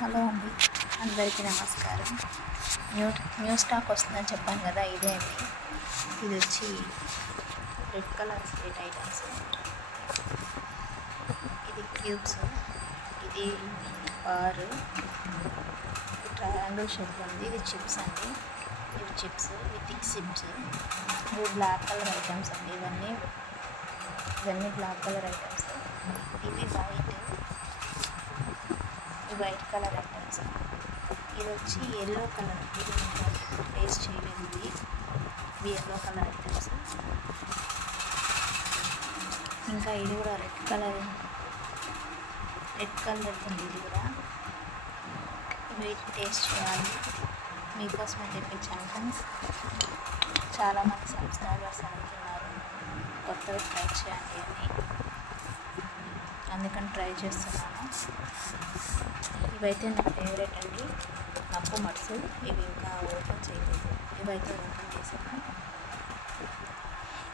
Hello అండి, అందరికీ నమస్కారం. న్యూ న్యూ స్టాక్ వస్తుందని చెప్పాను కదా, ఇదే అండి. ఇది వచ్చి రెడ్ కలర్ స్వీట్ ఐటమ్స్, ఇది క్యూబ్స్, ఇది బార్, ట్రయాంగిల్ షేప్ ఉంది. ఇది చిప్స్ అండి, ఇవి చిప్స్, ఇవి థిక్ చిప్స్. ఇవి బ్లాక్ కలర్ ఐటమ్స్ అండి. ఇవన్నీ బ్లాక్ కలర్ ఐటమ్స్. ఇవి వైట్ కలర్ ఐటమ్స్. ఇది వచ్చి ఎల్లో కలర్, ఇది టేస్ట్ చేయలేదు. ఇవి ఎల్లో కలర్ ఐటమ్స్. ఇంకా ఇది కూడా రెడ్ కలర్ ఉంది. ఇది కూడా వీటి టేస్ట్ చేయాలి, మీకోసమే తెప్పించాను ఫ్రెండ్స్. చాలామంది సబ్స్క్రైబర్స్ అడుగుతున్నారు కొత్తగా ట్రై చేయండి అని, అందుకని ట్రై చేస్తున్నాను. ఇవైతే నా ఫేవరెట్ అండి, నప్పు మట్స్. ఇవి ఇంకా ఓపెన్ చేయలేదు, ఇవైతే ఓపెన్ చేశాను.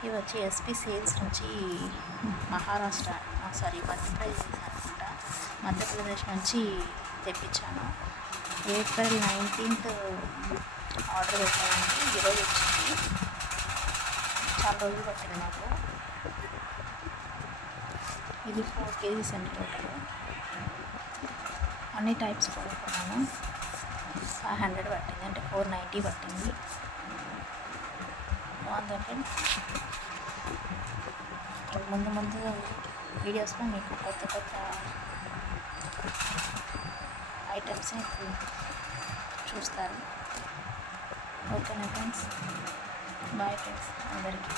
ఇవి వచ్చి ఎస్పీ సేల్స్ నుంచి మధ్యప్రదేశ్ నుంచి తెప్పించాను. ఏప్రిల్ 19th ఆర్డర్ పెట్టానండి. ఈరోజు వచ్చింది. చాలా రోజులు పట్టింది నాకు. ఇది 4 kgs అండి టోటల్. అన్ని టైప్స్ కొనుక్కున్నాను. 500 పట్టింది, అంటే 490 పట్టింది. బాగుందండి. ముందు వీడియోస్లో మీకు కొత్త ఐటమ్స్ని చూస్తారు. ఓకేనా ఫ్రెండ్స్, బాయ్ ఫ్రెండ్స్ అందరికీ.